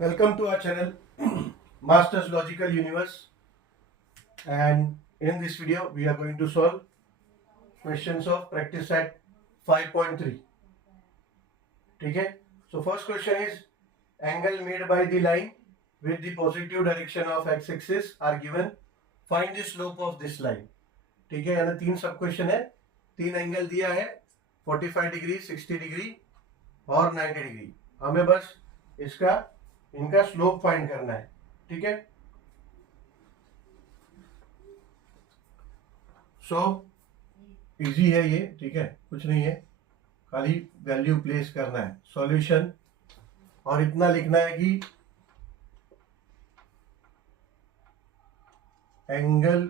Welcome to our channel Masters Logical Universe, and in this video we are going to solve questions of practice set 5.3. ठीक है. So first question is angle made by the line with the positive direction of x-axis are given. Find the slope of this line. ठीक है, यानी तीन सब question है, तीन angle दिया है 45 डिग्री, 60 डिग्री और 90 डिग्री. हमें बस इनका स्लोप फाइंड करना है. ठीक है. सो इजी है ये. ठीक है, कुछ नहीं है, खाली वैल्यू प्लेस करना है. सॉल्यूशन और इतना लिखना है कि एंगल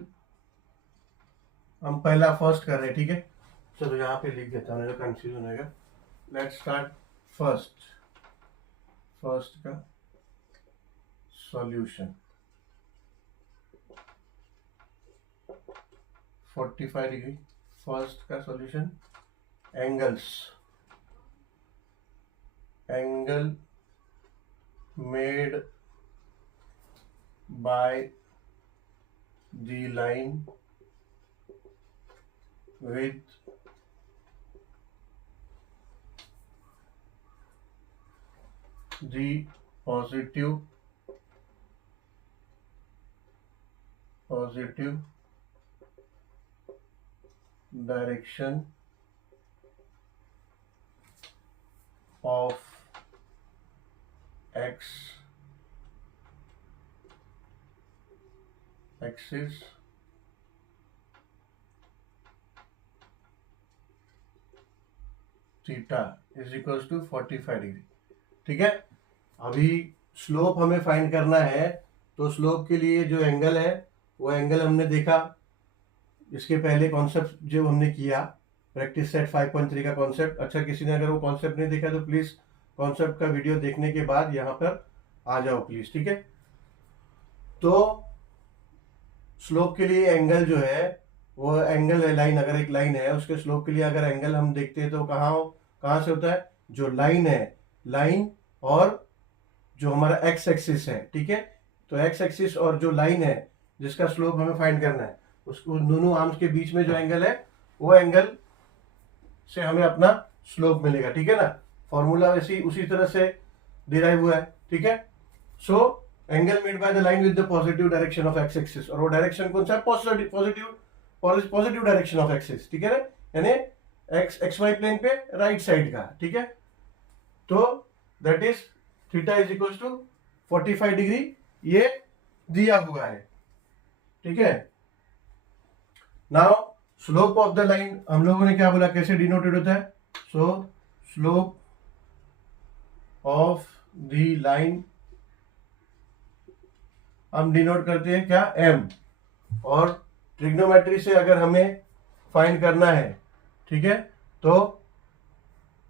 हम पहला फर्स्ट कर रहे हैं. ठीक है, चलो यहाँ पे लिख देता हूँ, कंफ्यूजन होगा. लेट्स स्टार्ट फर्स्ट का सॉल्यूशन. 45 डिग्री फर्स्ट का solution. Angle made by the line with the positive direction of x-axis theta is equal to 45 degree. ठीक है, अभी स्लोप हमें फाइंड करना है. तो स्लोप के लिए जो एंगल है वो एंगल हमने देखा इसके पहले, कॉन्सेप्ट जो हमने किया प्रैक्टिस सेट 5.3 का कॉन्सेप्ट. अच्छा, किसी ने अगर वो कॉन्सेप्ट नहीं देखा तो प्लीज कॉन्सेप्ट का वीडियो देखने के बाद यहाँ पर आ जाओ प्लीज. ठीक है, तो स्लोप के लिए एंगल जो है वो एंगल है लाइन. अगर एक लाइन है उसके स्लोप के लिए अगर एंगल हम देखते हैं तो कहाँ से होता है, जो लाइन है, लाइन और जो हमारा एक्स एक्सिस है. ठीक है, तो एक्स एक्सिस और जो लाइन है जिसका स्लोप हमें फाइंड करना है, उसको दोनों आर्म्स के बीच में जो एंगल है वो एंगल से हमें अपना स्लोप मिलेगा. ठीक है ना, फॉर्मूला वैसे उसी तरह से डिराइव हुआ है. ठीक है, so angle made by the line with the positive direction of x axis. और वो डायरेक्शन कौन सा है, पॉजिटिव डायरेक्शन ऑफ एक्सिस. ठीक है ना, यानी एक्स वाई प्लेन पे राइट साइड का. ठीक है, तो that is theta is equal to 45 degree ये दिया हुआ है. ठीक है, now slope of the line हम लोगों ने क्या बोला, कैसे डिनोटेड होता है. So slope of the line हम डिनोट करते हैं क्या, एम. और ट्रिग्नोमेट्री से अगर हमें फाइंड करना है, ठीक है, तो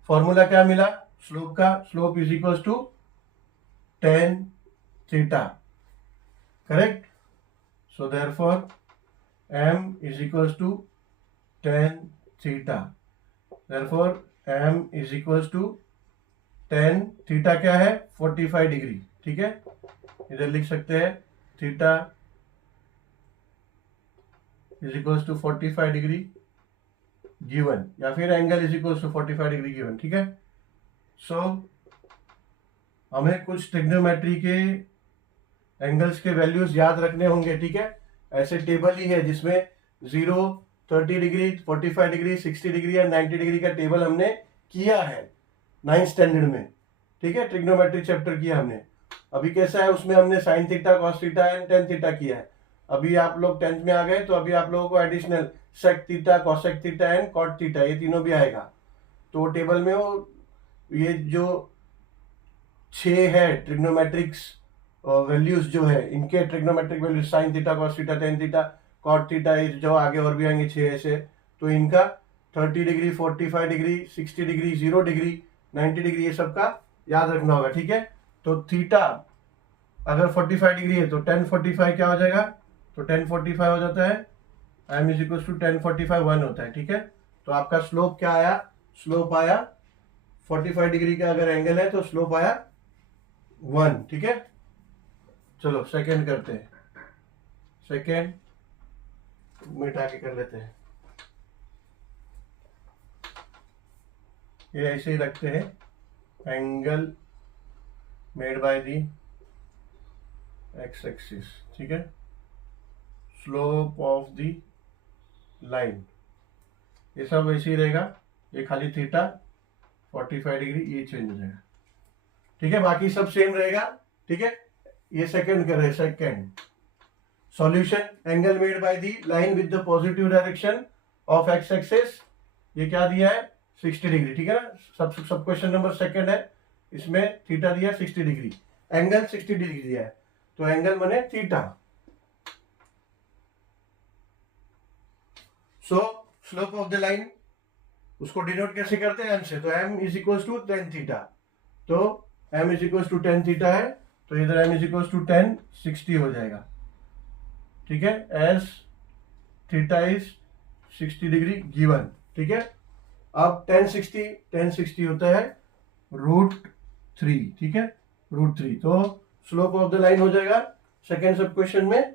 फॉर्मूला क्या मिला स्लोप का, slope is equal to tan theta. Correct. So therefore m is equal to tan theta. Therefore m is equal to tan theta क्या है, 45 डिग्री. ठीक है, इधर लिख सकते हैं theta is equal to 45 degree given, या फिर angle is equal to 45 degree given. ठीक है, सो हमें कुछ ट्रिग्नोमेट्री के एंगल्स के वैल्यूज याद रखने होंगे. ठीक है, ऐसे टेबल ही है जिसमें 0, 30 डिग्री, 45 डिग्री, 60 डिग्री और 90 डिग्री का टेबल हमने किया है 9th स्टैंडर्ड में. ठीक है, ट्रिग्नोमेट्री चैप्टर किया हमने. अभी कैसा है, उसमें हमने sign theta, cos theta and tan theta किया है. अभी आप लोग 10th में आ गए तो अभी आप लोगों को additional sec theta, cosec theta and cot theta ये तीनों भी आएगा. तो टेबल में वो ये जो 6 है ट्रिग्नोमेट्रिक्स वैल्यूज जो है, इनके trigonometric values sine theta, cos theta, tan theta, cot theta, जो आगे और भी आएंगे 6 ऐसे, तो इनका 30 degree, 45 degree, 60 degree, 0 degree, 90 degree ये सब का याद रखना होगा. ठीक है, तो थीटा अगर 45 डिग्री है तो tan 45 क्या हो जाएगा, तो tan 45 हो जाता है m is equal to tan 45 1 होता है. ठीक है, तो आपका स्लोप क्या आया, स्लोप आया 45 डिग्री का अगर एंगल है तो स्लोप आया 1, ठीक है। चलो सेकंड करते हैं, सेकंड मिटा के कर लेते हैं, ये ऐसे ही रखते हैं, angle made by the x axis, ठीक है। स्लोप ऑफ दी लाइन, ये सब वैसे ही रहेगा, ये खाली थीटा 45 डिग्री ये चेंज हो जाएगा, ठीक है। बाकी सब सेम रहेगा, ठीक है। ये सेकंड कर रहे हैं, second solution, angle made by the line with the positive direction of x axis, ये क्या दिया है 60 डिग्री, ठीक है ना। सब क्वेश्चन नंबर सेकंड है, इसमें थीटा दिया 60 डिग्री, एंगल 60 डिग्री दिया है, तो एंगल बने theta. So slope of the line उसको डिनोट कैसे करते हैं, एम से, तो m is equal to tan theta, तो m is equal to tan theta है, तो इधर एम इज इक्वल टू 10 60 हो जाएगा, ठीक है। As theta is 60 degree given, ठीक है। अब 10 60 होता है √3, ठीक है, √3, तो स्लोप ऑफ द लाइन हो जाएगा सेकेंड सब क्वेश्चन में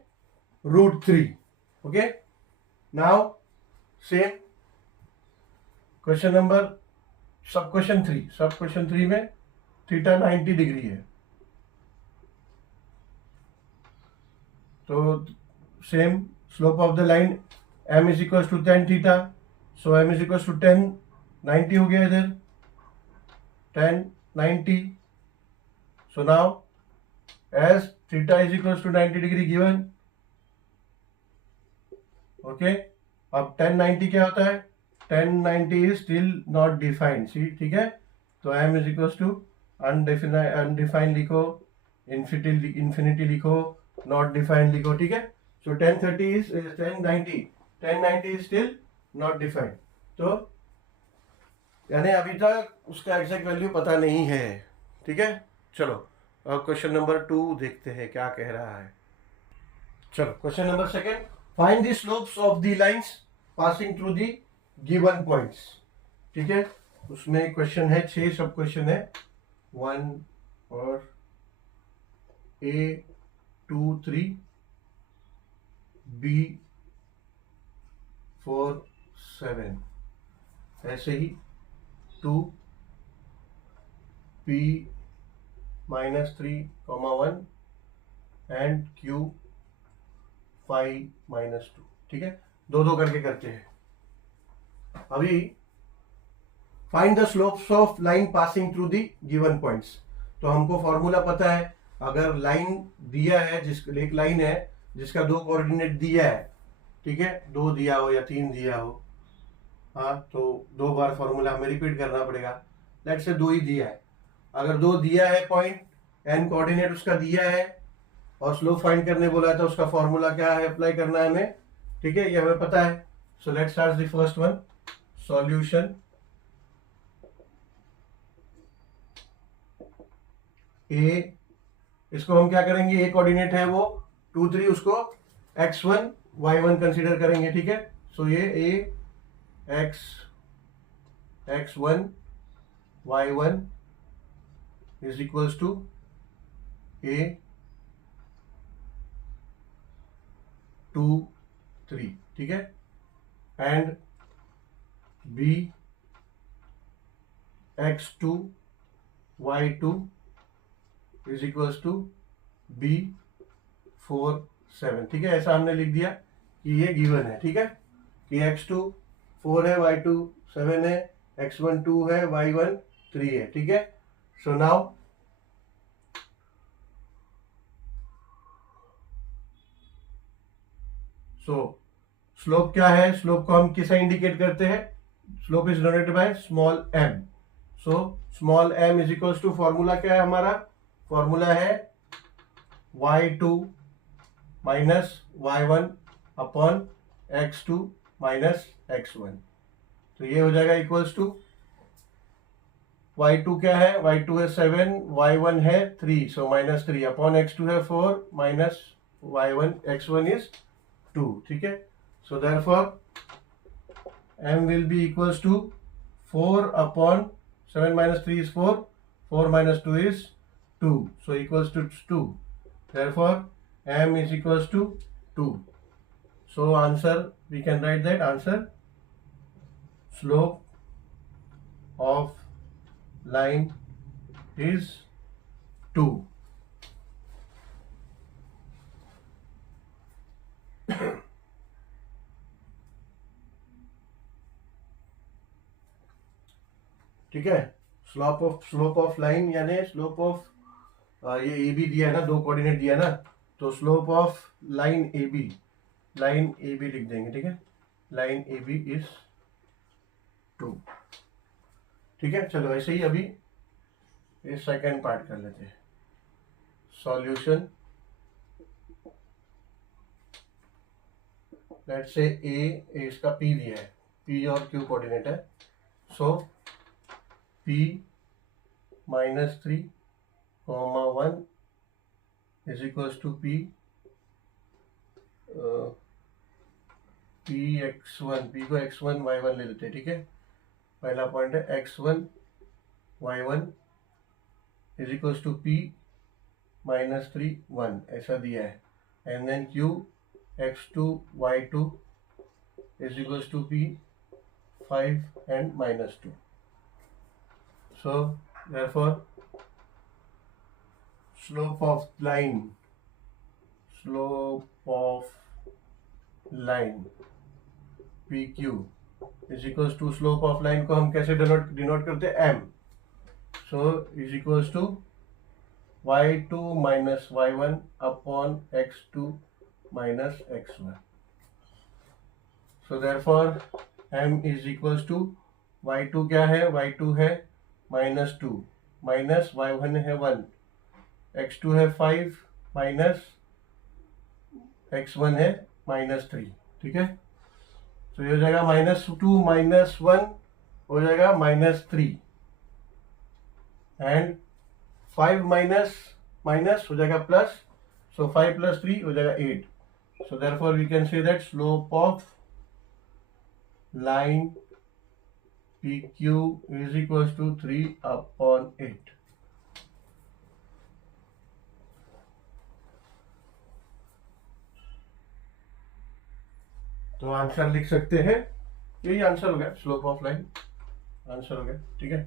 √3, okay. Now same question number sub question three में थीटा 90 डिग्री है, तो same slope of the line m is equal to 10 theta, so m is equal to 10 90 हो गया इधर, 10 90, so now as theta is equals to 90 degree given, okay, अब 10 90 क्या होता है, 10 90 is still not defined, सी, ठीक है, तो m is equals to undefined लिखो, infinity लिखो, not defined लिखो, ठीक है। so 1030 is 1090 is still not defined, तो यानी अभी तक उसका एग्जैक्ट वैल्यू पता नहीं है, ठीक है। चलो क्वेश्चन नंबर 2 देखते हैं क्या कह रहा है। चलो question number second, find the slopes of the lines passing through the given points, ठीक है। उसमें क्वेश्चन है 6 सब क्वेश्चन है, 1 और A 2 3 B 4 7, ऐसे ही 2 P -3, 1 एंड Q 5 -2, ठीक है। दो दो करके करते हैं। अभी find the slopes of line passing through the given points, तो हमको फॉर्मूला पता है, अगर लाइन दिया है, एक लाइन है जिसका 2 कोऑर्डिनेट दिया है, ठीक है, 2 दिया हो या 3 दिया हो, हाँ, तो 2 बार फॉर्मूला हमें रिपीट करना पड़ेगा, लेट्स से 2 ही दिया है। अगर 2 दिया है पॉइंट, एन कोऑर्डिनेट उसका दिया है और स्लोप फाइंड करने बोला है, तो उसका फॉर्मूला क्या है, अप्लाई करना है हमें, ठीक है, ये हमें पता है। So let's start the first one, solution A, इसको हम क्या करेंगे, ए कोऑर्डिनेट है वो 2 3, उसको x1 y1 कंसीडर करेंगे, ठीक है। सो ये A x1 y1 is equals to A 2 3, ठीक है, and B x2 y2 is equals to B 4 7, ठीक है। ऐसा हमने लिख दिया कि ये गिवन है, ठीक है, कि x2 4 है, y2 7 है, x1 2 है, y1 3 है, ठीक है। सो नाउ स्लोप क्या है, स्लोप को हम किसे इंडिकेट करते हैं, slope is denoted by small m, so small m is equals to, formula क्या है हमारा, फॉर्मूला है y2 minus y1 upon x2 minus x1, तो ये हो जाएगा इक्वल्स टू, y2 क्या है, y2 है 7, y1 है 3, सो -3 अपॉन x2 है 4 माइनस y1 x1 इज 2, ठीक है। So therefore m will be equals to 4 upon 7 - 3 is 4, 4 - 2 is 2, so equals to 2. Therefore m is equals to 2. So answer, we can write that answer, slope of line is 2. ठीक है, slope of line यानी slope of, ये A B दिया है ना, 2 coordinate दिया है ना, तो slope of line A B लिख देंगे, ठीक है, लाइन ए बी इज 2. ठीक है, चलो ऐसे ही अभी ये सेकेंड पार्ट कर लेते हैं. सॉल्यूशन, लेट्स से ए इसका पी दिया है, पी और क्यू कोऑर्डिनेट है, so p -3, 1 is equals to p x1, p को x1 y1 ले लेते हैं. ठीक है, पहला पॉइंट है x1 y1 is equals to p -3 1, ऐसा दिया है. And then q x2 y2 is equals to p 5 and -2. So therefore slope of line PQ is equals to, slope of line को हम कैसे डिनोट करते हैं, m. So is equals to y2 minus y1 upon x2 minus x1. So therefore m is equals to, y2 क्या है, y2 है -2, minus y1 है 1, x2 है 5, माइनस x1 है -3. ठीक है, तो ये हो जाएगा -2 -1 हो जाएगा -3, एंड 5 माइनस हो जाएगा प्लस, सो 5 + 3 हो जाएगा 8. So therefore we can say that slope of line PQ is equals to 3/8. तो आंसर लिख सकते हैं, यही आंसर हो गया, स्लोप ऑफ लाइन आंसर हो गया. ठीक है.